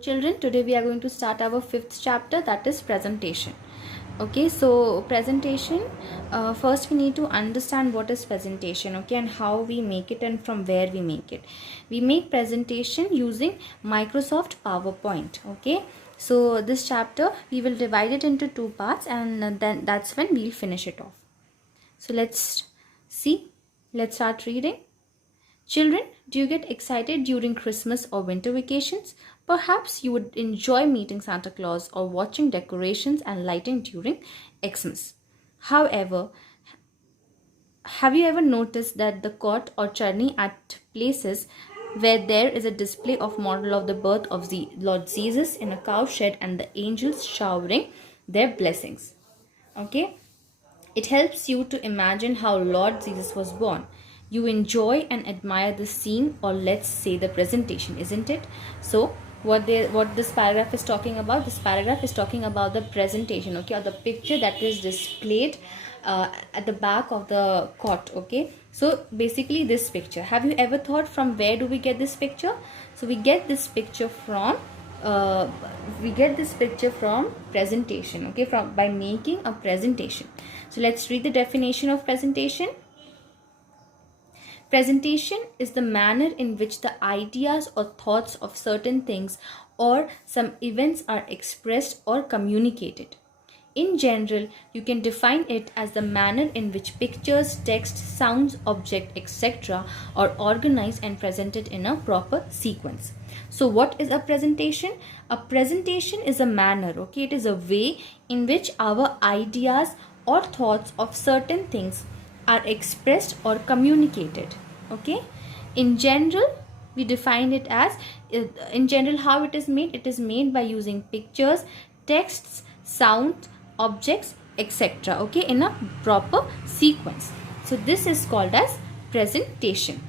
Children, today we are going to start our fifth chapter, that is presentation. Okay, so presentation, first we need to understand what is presentation, okay, and how we make it and from where we make it. We make presentation using Microsoft PowerPoint. Okay, so this chapter we will divide it into two parts, and then that's when we'll finish it off. So let's start reading. Children, do you get excited during Christmas or winter vacations? Perhaps you would enjoy meeting Santa Claus or watching decorations and lighting during Xmas. However, have you ever noticed that the court or journey at places where there is a display of model of the birth of the Lord Jesus in a cowshed and the angels showering their blessings? Okay, it helps you to imagine how Lord Jesus was born. You enjoy and admire the scene, or let's say the presentation, isn't it? So what this paragraph is talking about, this paragraph is talking about the presentation, okay, or the picture that is displayed at the back of the court. Okay, so basically this picture, have you ever thought from where do we get this picture? So we get this picture from presentation, okay, from by making a presentation. So let's read the definition of presentation. Presentation is the manner in which the ideas or thoughts of certain things or some events are expressed or communicated. In general, you can define it as the manner in which pictures, text, sounds, object, etc. are organized and presented in a proper sequence. So what is a presentation? A presentation is a manner, okay, it is a way in which our ideas or thoughts of certain things are expressed or communicated. Okay, in general we define it as, in general, how it is made by using pictures, texts, sound, objects, etc. okay, in a proper sequence. So this is called as presentation.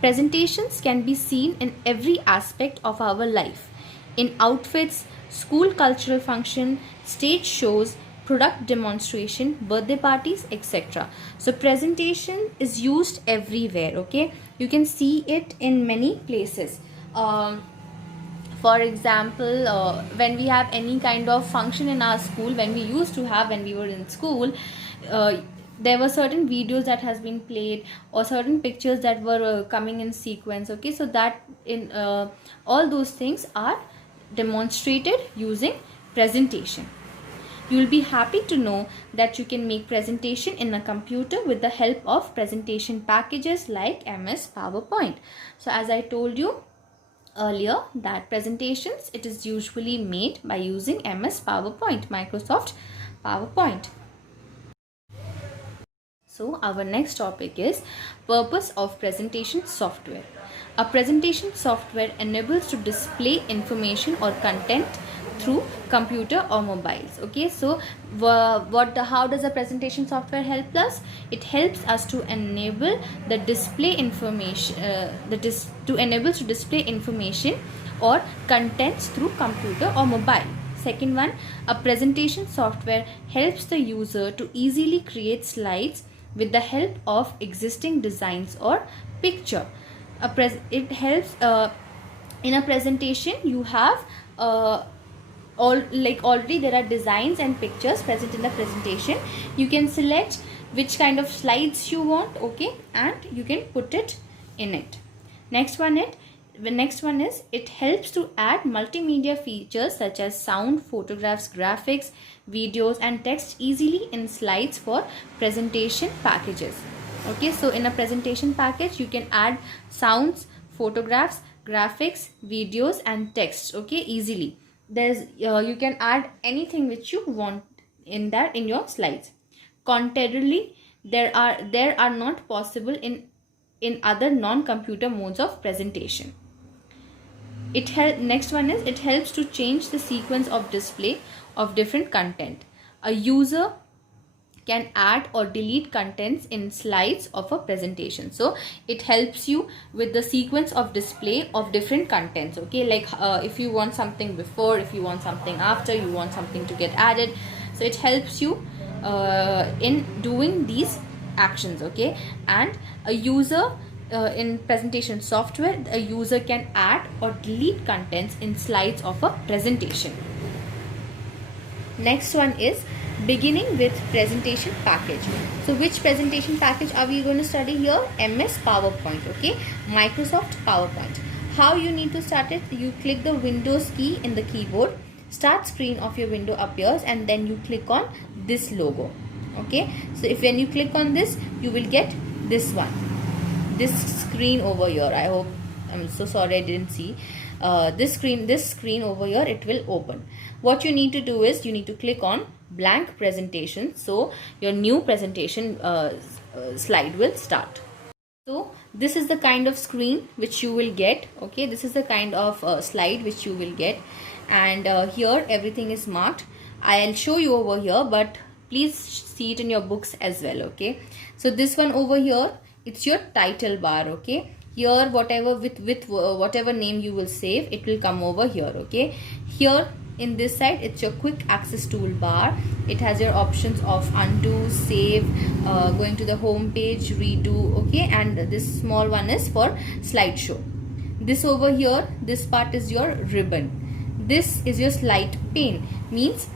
Presentations can be seen in every aspect of our life: in outfits, school cultural function, stage shows, product demonstration, birthday parties, etc. So presentation is used everywhere. Okay, you can see it in many places. For example, when we have any kind of function in our school, when we used to have when we were in school, there were certain videos that has been played or certain pictures that were coming in sequence. Okay, so that in all those things are demonstrated using presentation. You will be happy to know that you can make presentation in a computer with the help of presentation packages like MS PowerPoint. So as I told you earlier, that presentations, it is usually made by using MS PowerPoint, Microsoft PowerPoint. So our next topic is purpose of presentation software. A presentation software enables to display information or content through computer or mobiles. Okay, so how does a presentation software help us? It helps us to enable the display information, to display information or contents through computer or mobile. Second one, a presentation software helps the user to easily create slides with the help of existing designs or picture. It helps in a presentation you have already there are designs and pictures present in the presentation. You can select which kind of slides you want, okay, and you can put it in it. Next one is it helps to add multimedia features such as sound, photographs, graphics, videos and text easily in slides for presentation packages. Okay, so in a presentation package you can add sounds, photographs, graphics, videos and text, okay, easily. There's you can add anything which you want in your slides. Contrarily, there are not possible in other non-computer modes of presentation. Next one is it helps to change the sequence of display of different content. A user can add or delete contents in slides of a presentation. So it helps you with the sequence of display of different contents. Okay, like if you want something before, if you want something after, you want something to get added. So it helps you in doing these actions. Okay, and a user in presentation software, a user can add or delete contents in slides of a presentation. Next one is beginning with presentation package. So which presentation package are we going to study here? MS PowerPoint, okay? Microsoft PowerPoint. How you need to start it? You click the Windows key in the keyboard, start screen of your window appears, and then you click on this logo, okay? So if when you click on this, you will get this one, this screen over here. I hope, I'm so sorry I didn't see this screen over here. It will open. What you need to do is you need to click on blank presentation, so your new presentation slide will start. So this is the kind of screen which you will get, okay? This is the kind of slide which you will get, and here everything is marked. I'll show you over here, but please see it in your books as well, okay? So this one over here, it's your title bar, okay? Here whatever with whatever name you will save, it will come over here, okay? Here in this side, it's your quick access toolbar. It has your options of undo, save, going to the home page, redo, okay? And this small one is for slideshow. This over here, this part is your ribbon. This is your slide pane, means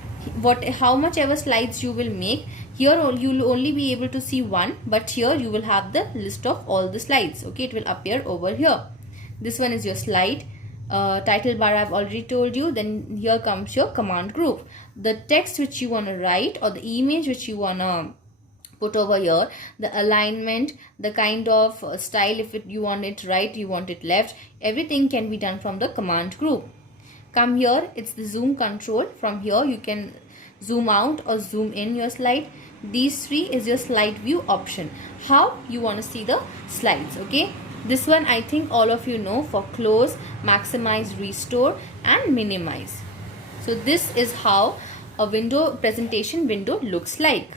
how much ever slides you will make. Here you will only be able to see one, but here you will have the list of all the slides, okay? It will appear over here. This one is your slide. Title bar I've already told you. Then here comes your command group. The text which you want to write or the image which you want to put over here, the alignment, the kind of style, if you want it right, you want it left, everything can be done from the command group. Come here, it's the zoom control. From here you can zoom out or zoom in your slide. These three is your slide view option, how you want to see the slides, okay? This one I think all of you know, for close, maximize, restore and minimize. So this is how a presentation window looks like.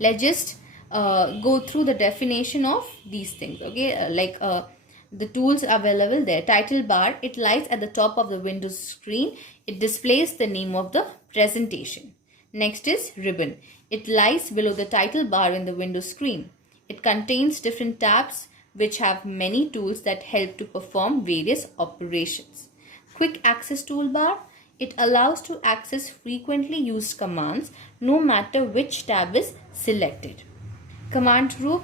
Let's just go through the definition of these things, okay? The tools available there. Title bar, it lies at the top of the Windows screen. It displays the name of the presentation. Next is ribbon. It lies below the title bar in the Windows screen. It contains different tabs which have many tools that help to perform various operations. Quick access toolbar, it allows to access frequently used commands no matter which tab is selected. Command group,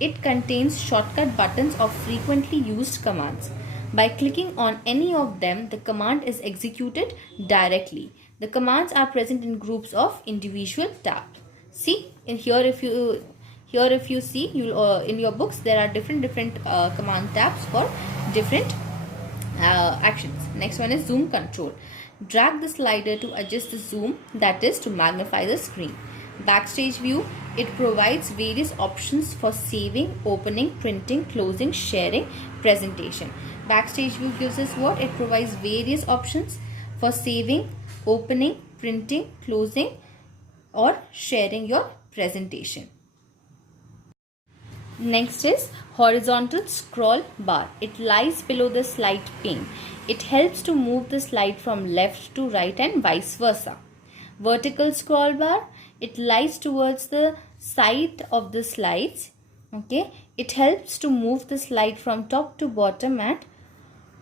it contains shortcut buttons of frequently used commands. By clicking on any of them, the command is executed directly. The commands are present in groups of individual tabs. See, in here if you see, in your books there are different command tabs for different actions. Next one is zoom control. Drag the slider to adjust the zoom, that is to magnify the screen. Backstage view, it provides various options for saving, opening, printing, closing, sharing, presentation. Backstage view gives us what? It provides various options for saving, opening, printing, closing or sharing your presentation. Next is horizontal scroll bar. It lies below the slide pane. It helps to move the slide from left to right and vice versa. Vertical scroll bar, it lies towards the side of the slides, okay? It helps to move the slide from top to bottom and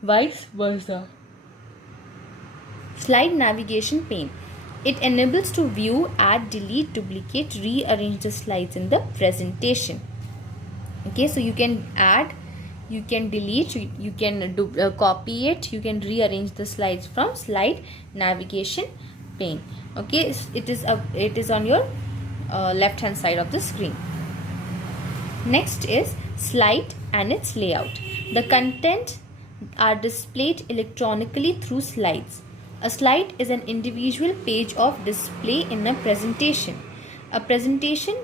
vice versa. Slide navigation pane, it enables to view, add, delete, duplicate, rearrange the slides in the presentation. Okay, so you can add, you can delete, you can copy it, you can rearrange the slides from slide navigation pane. Okay, it is on your left hand side of the screen. Next is slide and its layout. The content are displayed electronically through slides. A slide is an individual page of display in a presentation. A presentation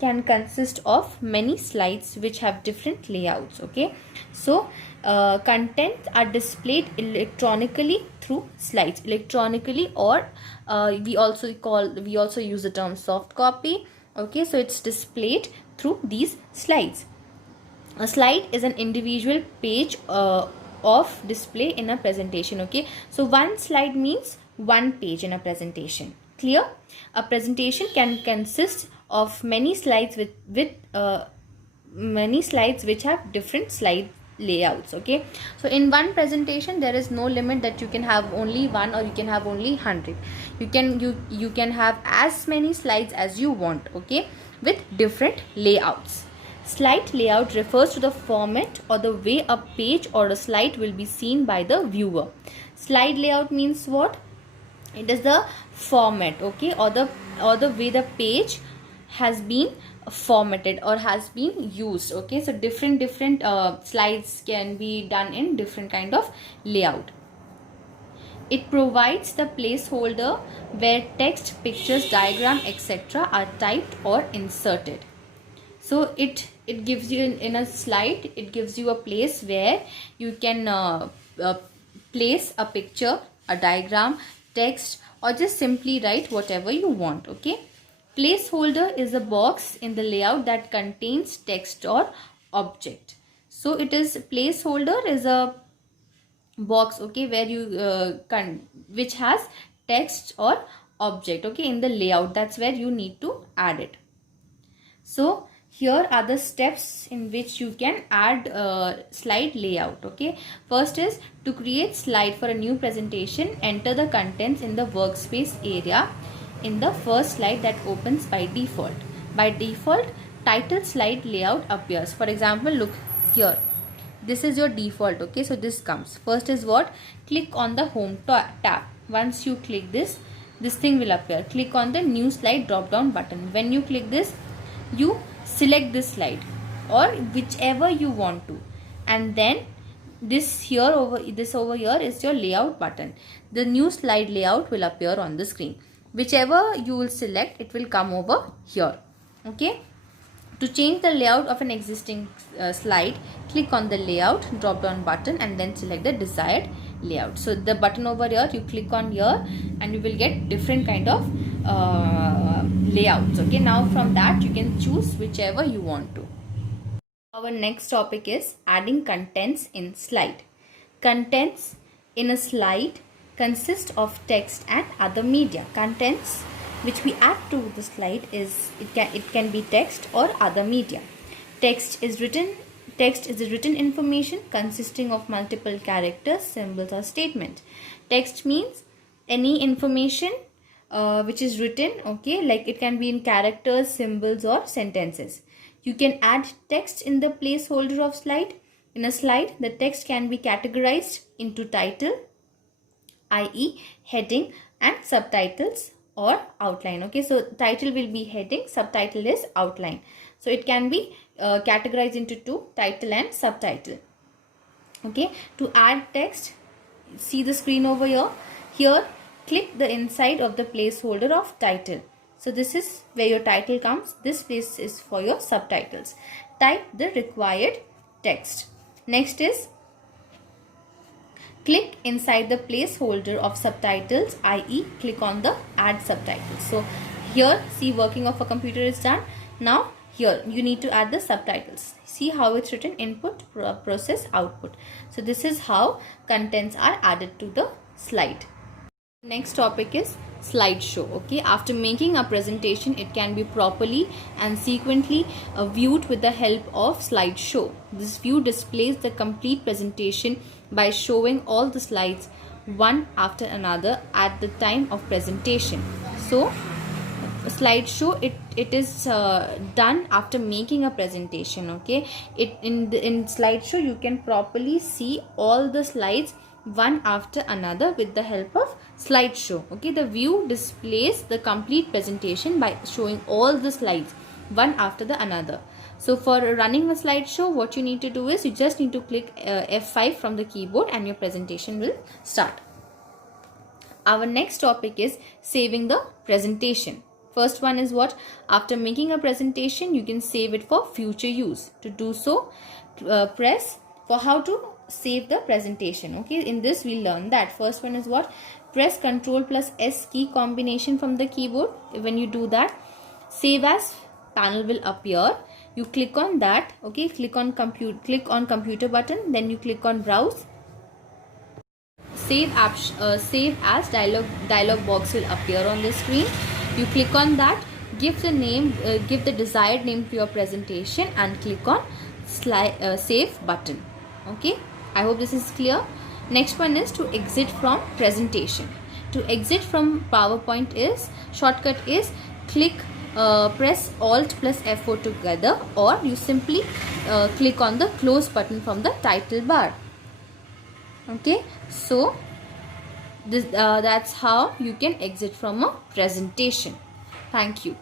can consist of many slides which have different layouts, okay? So contents are displayed electronically through slides, electronically, or we also use the term soft copy, okay? So it's displayed through these slides. A slide is an individual page of display in a presentation, okay? So one slide means one page in a presentation. Clear? A presentation can consist of many slides with many slides which have different slide layouts. Okay, so in one presentation there is no limit that you can have only one or you can have only 100. You can have as many slides as you want, okay, with different layouts. Slide layout refers to the format or the way a page or a slide will be seen by the viewer. Slide layout means what? It is the format, okay, or the way the page has been formatted or has been used. Okay, so different slides can be done in different kind of layout. It provides the placeholder where text, pictures, diagram, etc. are typed or inserted. So it gives you in a slide, it gives you a place where you can place a picture, a diagram, text, or just simply write whatever you want. Okay, placeholder is a box in the layout that contains text or object. So it is, placeholder is a box, okay, where you which has text or object, okay, in the layout. That's where you need to add it. So here are the steps in which you can add slide layout. Okay, first is to create slide for a new presentation. Enter the contents in the workspace area in the first slide that opens by default. By default, title slide layout appears. For example, look here, this is your default. Okay, so this comes first is what? Click on the home tab. Once you click this thing will appear. Click on the new slide drop down button. When you click this, you select this slide or whichever you want to, and then this over here is your layout button. The new slide layout will appear on the screen. Whichever you will select, it will come over here. Okay, to change the layout of an existing slide, click on the layout drop down button and then select the desired layout. So the button over here, you click on here and you will get different kind of layouts. Okay, now from that you can choose whichever you want to. Our next topic is adding contents in slide. Contents in a slide consist of text and other media. Contents which we add to the slide is, it can be text or other media. Text is written information consisting of multiple characters, symbols or statement. Text means any information which is written, okay, like it can be in characters, symbols or sentences. You can add text in the placeholder of slide. In a slide, the text can be categorized into title, i.e. heading, and subtitles or outline. Okay, so title will be heading, subtitle is outline. So it can be categorized into two, title and subtitle. Okay, to add text, see the screen over here. Here, click the inside of the placeholder of title. So this is where your title comes. This place is for your subtitles. Type the required text. Next is click inside the placeholder of subtitles, i.e. click on the add subtitles. So here, see, working of a computer is done. Now here you need to add the subtitles. See how it's written, input, process, output. So this is how contents are added to the slide. Next topic is slideshow. Okay, after making a presentation, it can be properly and sequentially viewed with the help of slideshow. This view displays the complete presentation by showing all the slides one after another at the time of presentation. So slideshow, it is done after making a presentation. Okay, in slideshow you can properly see all the slides one after another with the help of slideshow. Okay, the view displays the complete presentation by showing all the slides one after the another. So for running a slideshow, what you need to do is you just need to click F5 from the keyboard and your presentation will start. Our next topic is saving the presentation. First one is what? After making a presentation, you can save it for future use. To do so, press for how to save the presentation. Okay, in this we'll learn that. First one is what? Press Ctrl plus S key combination from the keyboard. When you do that, save as panel will appear. You click on that. Okay, click on computer button, then you click on browse. Save as dialog box will appear on the screen. You click on that. give the desired name to your presentation and click on save button. Okay, I hope this is clear. Next one is to exit from presentation. To exit from PowerPoint is shortcut is press Alt plus F4 together, or you simply click on the close button from the title bar. Okay, so that's how you can exit from a presentation. Thank you.